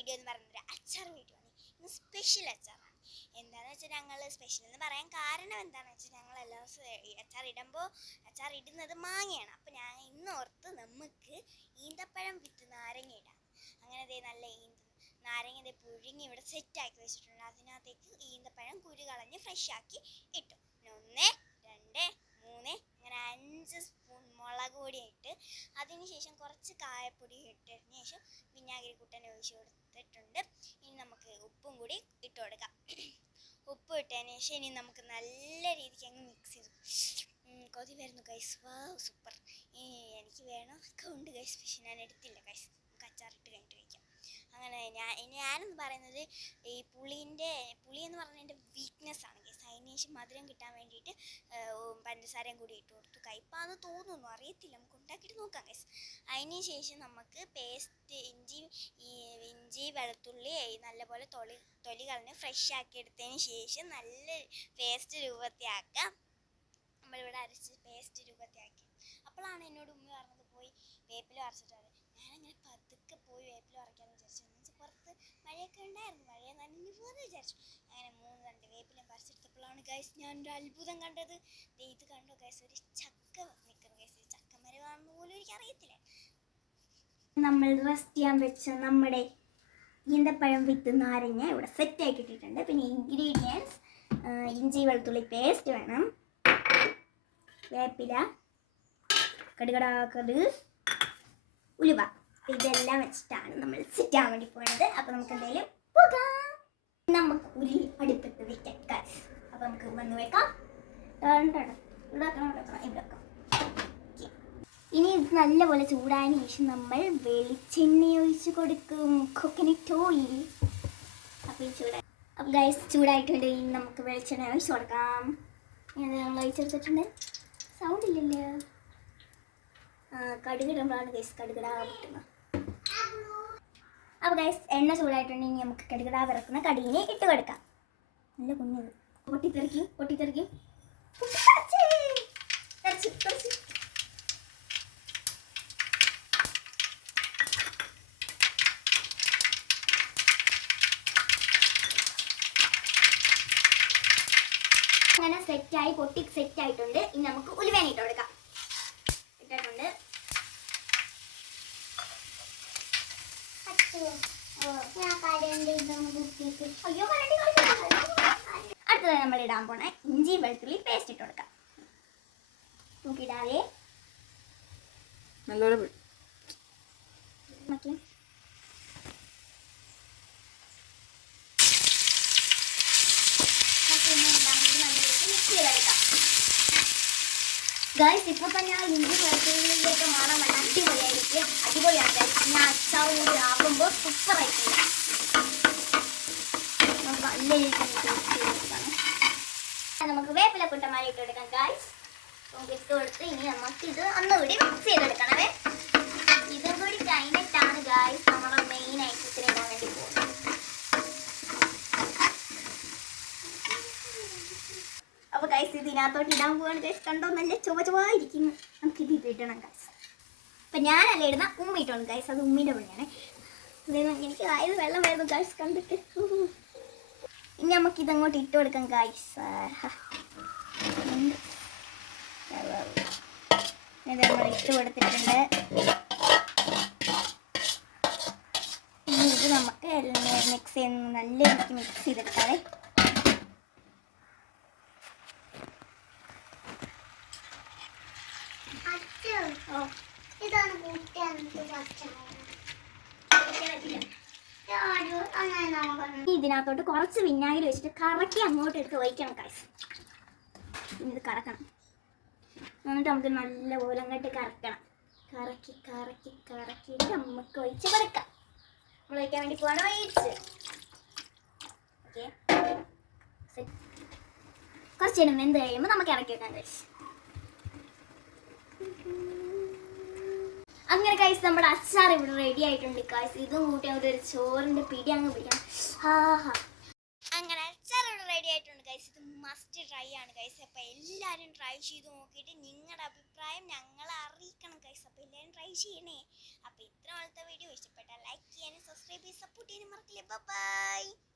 Video എന്ന് പറയുന്നത് അച്ചാർ വീഡിയോ ആണ്. ഇന്ന് സ്പെഷ്യൽ അച്ചാറാണ്. എന്താണെന്ന് വെച്ചാൽ ഞങ്ങൾ സ്പെഷ്യൽ എന്ന് പറയാൻ കാരണം എന്താണെന്ന് വെച്ചാൽ ഞങ്ങൾ എല്ലാ ദിവസവും അച്ചാർ ഇടുന്നത് മാങ്ങയാണ്. അപ്പോൾ ഞാൻ ഇന്നോർത്ത് നമുക്ക് ഈന്തപ്പഴം വിത്ത് നാരങ്ങ ഇടാം. അങ്ങനെ നല്ല നാരങ്ങ പുഴുങ്ങി ഇവിടെ സെറ്റാക്കി വെച്ചിട്ടുണ്ട്. അതിനകത്തേക്ക് ഈന്തപ്പഴം കുരു കളഞ്ഞ് ഫ്രഷ് ആക്കി ഇട്ടു. 1 2 3 അങ്ങനെ 5 സ്പൂൺ മുളക് പൊടി ഇട്ട് അതിനുശേഷം കുറച്ച് കായപ്പൊടി ഇട്ടതിന് ശേഷം വിനാഗിരി കുട്ടൻ ഒഴിച്ച് കൊടുത്തിട്ടുണ്ട്. ഇനി നമുക്ക് ഉപ്പും കൂടി ഇട്ട് കൊടുക്കാം. ഉപ്പ് ഇട്ടതിന് ശേഷം ഇനി നമുക്ക് നല്ല രീതിക്ക് അങ്ങ് മിക്സ് ചെയ്തു. കൊതി വരുന്നു ഗൈസ്. വാ സൂപ്പർ. എനിക്ക് വേണമൊക്കെ ഉണ്ട് ഗൈസ്, പക്ഷെ ഞാൻ എടുത്തില്ല ഗൈസ്. നമുക്ക് അച്ചാറിട്ട് കഴിഞ്ഞിട്ട് വയ്ക്കാം. അങ്ങനെ ഞാനെന്ന് പറയുന്നത് ഈ പുളി എന്ന് പറഞ്ഞതിൻ്റെ വീക്ക്നെസ് ആണ് ഗൈസ്. അതിന് ശേഷം മധുരം കിട്ടാൻ വേണ്ടിയിട്ട് പഞ്ചസാരയും കൂടി ഇട്ട് കൊടുത്തു. കയ്പ്പാന്ന് തോന്നുന്നു, അറിയത്തില്ല, നമുക്ക് ഉണ്ടാക്കിയിട്ട് നോക്കാം ഗൈസ്. അതിന് ശേഷം നമുക്ക് പേസ്റ്റ് ഇഞ്ചി വെളുത്തുള്ളി നല്ലപോലെ തൊലി കളഞ്ഞ് ഫ്രഷ് ആക്കി എടുത്തതിന് ശേഷം നല്ല പേസ്റ്റ് രൂപത്തിലാക്കാം. നമ്മളിവിടെ അരച്ച് പേസ്റ്റ് രൂപത്തിലാക്കി. അപ്പോഴാണ് എന്നോട് ഉമ്മ പറഞ്ഞത് പോയി വേപ്പില അരച്ചിട്ടാണ്. ഞാനങ്ങനെ പതുക്കെ പോയി വേപ്പില അരയ്ക്കാമെന്ന് വിചാരിച്ചു. എന്നുവെച്ചാൽ പുറത്ത് മഴയൊക്കെ ഉണ്ടായിരുന്നു, മഴയെ നനഞ്ഞു പോകുമെന്ന് വിചാരിച്ചു. അങ്ങനെ 3 തണ്ട് വേപ്പില പറിച്ചെടുത്തപ്പോഴാണ് ഗൈസ് ഞാൻ ഒരു അത്ഭുതം കണ്ടത്. ഇത് കണ്ടോ ഗൈസ്, ഒരു ചക്ക നിൽക്കുന്നു ഗൈസ്. ചക്കമരമാണെന്ന് പോലും എനിക്കറിയത്തില്ല. നമ്മൾ റെസ്റ്റ് ചെയ്യാൻ വെച്ച നമ്മുടെ ഈന്തപ്പഴം വിത്ത് നാരങ്ങ ഇവിടെ സെറ്റാക്കി ഇട്ടിട്ടുണ്ട്. പിന്നെ ഇൻഗ്രീഡിയൻസ് ഇഞ്ചി വെളുത്തുള്ളി പേസ്റ്റ് വേണം, വേപ്പില, കടുക്, ഉലുവ. ഇതെല്ലാം വെച്ചിട്ടാണ് നമ്മൾ സെറ്റ് ആവാൻ വേണ്ടി പോകുന്നത്. അപ്പോൾ നമുക്ക് എന്തായാലും പോകാം. നമുക്ക് ഉരുളി അടുപ്പത്ത് വെക്കാം ഗൈസ്. അപ്പോൾ നമുക്ക് വന്ന് വെക്കാം. ഇവിടെക്കാം. ഇനി ഇത് നല്ലപോലെ ചൂടായതിനു ശേഷം നമ്മൾ വെളിച്ചെണ്ണ ഒഴിച്ച് കൊടുക്കും, കോക്കനട്ട് ഓയിൽ. അപ്പോൾ ഈ അപ്പോൾ ഗൈസ് ചൂടായിട്ടുണ്ട്. ഇനി നമുക്ക് വെളിച്ചെണ്ണ ഒഴിച്ച് കൊടുക്കാം. ഇങ്ങനെ നമ്മൾ ഒഴിച്ചെടുത്തിട്ടുണ്ട്. സൗണ്ട് ഇല്ലല്ലോ. കടുക് ഇടുമ്പോഴാണ് ഗൈസ് കടുകടാ പൊട്ടുന്നത്. അപ്പോൾ ഗൈസ് എണ്ണ ചൂടായിട്ടുണ്ട്. ഇനി നമുക്ക് കടുകടാ വിറക്കുന്ന കടുകിനെ ഇട്ട് കൊടുക്കാം. നല്ല കുഞ്ഞത് പൊട്ടിത്തെറിക്കും. അങ്ങനെ സെറ്റായി സെറ്റായിട്ടുണ്ട്. ഇനി നമുക്ക് ഉലുവേന ഇട്ട് കൊടുക്കാം. ഇട്ടിട്ടുണ്ട്. അടുത്തത് നമ്മൾ ഇടാൻ പോണ ഇഞ്ചി വെളുത്തുള്ളി പേസ്റ്റ് ഇട്ട് കൊടുക്കാം. നോക്കിയിടാതെ നല്ലോണം ഗൈസ്. ഇപ്പോൾ തന്നെ ആ ഇഞ്ചി വെളുത്തുള്ളിയിലേക്ക് മാറാൻ അടിപൊളിയായിരിക്കും. അടിപൊളിയാണ്. ഞാൻ അച്ചാർ കൂടി ആക്കുമ്പോൾ സൂപ്പറായിരിക്കും. നമുക്ക് നല്ല നമുക്ക് വേപ്പില കുട്ടന്മാരെ ഇട്ട് കൊടുക്കാം ഗൈസ്. നമുക്ക് ഇട്ട് കൊടുത്ത് ഇനി നമുക്കിത് ഒന്നുകൂടി മിക്സ് ചെയ്തെടുക്കണമേ. ഇതും കൂടി കഴിഞ്ഞിട്ടാണ് ഗൈസ് നമ്മുടെ മെയിൻ ഐറ്റത്തിന് ഇടാൻ വേണ്ടി പോകുന്നത്. അപ്പോൾ ഗൈസ് ഇതിനകത്തോട്ട് ഇടാൻ പോവാണ് ഗൈസ്. കണ്ടോ നല്ല ചുവചുവായിരിക്കുന്നു. നമുക്കിത് ഇടണം ഗൈസ്. അപ്പം ഞാനല്ല ഇടുന്ന, ഉമ്മ ഇട്ടോളൂ ഗൈസ്. അത് ഉമ്മീൻ്റെ പണിയാണ്. എനിക്ക് ആയത് വെള്ളം വരുന്നു ഗൈസ് കണ്ടിട്ട്. ഇനി നമുക്കിതങ്ങോട്ട് ഇട്ട് കൊടുക്കാം ഗൈസ്. ഇത് നമ്മൾ ഇട്ട് കൊടുത്തിട്ടുണ്ട്. ഇനി ഇത് നമുക്ക് എല്ലാം മിക്സ് ചെയ്യുന്ന നല്ല രീതിക്ക് മിക്സ് ചെയ്തെടുക്കാതെ. ഇതിനകത്തോട്ട് കുറച്ച് വിനാഗിരി വെച്ചിട്ട് കറക്കി അങ്ങോട്ട് എടുത്ത് ഒഴിക്കണം ഗൈസ്. ഇത് കറക്കണം. എന്നിട്ട് നമുക്ക് നല്ലപോലെ അങ്ങോട്ട് കറക്കണം. കറക്കിയിട്ട് നമുക്ക് ഒഴിച്ച് കൊടുക്കാം. നമ്മൾ ഒഴിക്കാൻ വേണ്ടി പോകണം. ഒഴിച്ച് ഓക്കെ. കുറച്ച് നേരം വെന്ത് കഴിയുമ്പോൾ നമുക്ക് ഇറക്കി വെക്കാം ഗൈസ്. അങ്ങനെ ഗൈസ് നമ്മുടെ അച്ചാർ ഇവിടെ റെഡി ആയിട്ടുണ്ട് ഗൈസ്. ഇതും കൂട്ടി അങ്ങോട്ട് ഒരു ചോറിൻ്റെ പിടി അങ്ങ് പിടിക്കണം. അങ്ങനെ അച്ചാർ ഇവിടെ റെഡി ആയിട്ടുണ്ട് ഗൈസ്. ഇത് മസ്റ്റ് ട്രൈ ആണ് ഗൈസ്. അപ്പോൾ എല്ലാവരും ട്രൈ ചെയ്ത് നോക്കിയിട്ട് നിങ്ങളുടെ അഭിപ്രായം ഞങ്ങളെ അറിയിക്കണം ഗൈസ്. അപ്പോൾ എല്ലാവരും ട്രൈ ചെയ്യണേ. അപ്പോൾ ഇത്ര നാളത്തെ വീഡിയോ ഇഷ്ടപ്പെട്ടാൽ ലൈക്ക് ചെയ്യാനും സബ്സ്ക്രൈബ് സപ്പോർട്ട് ചെയ്യാനും മറക്കില്ലേ. ബൈ.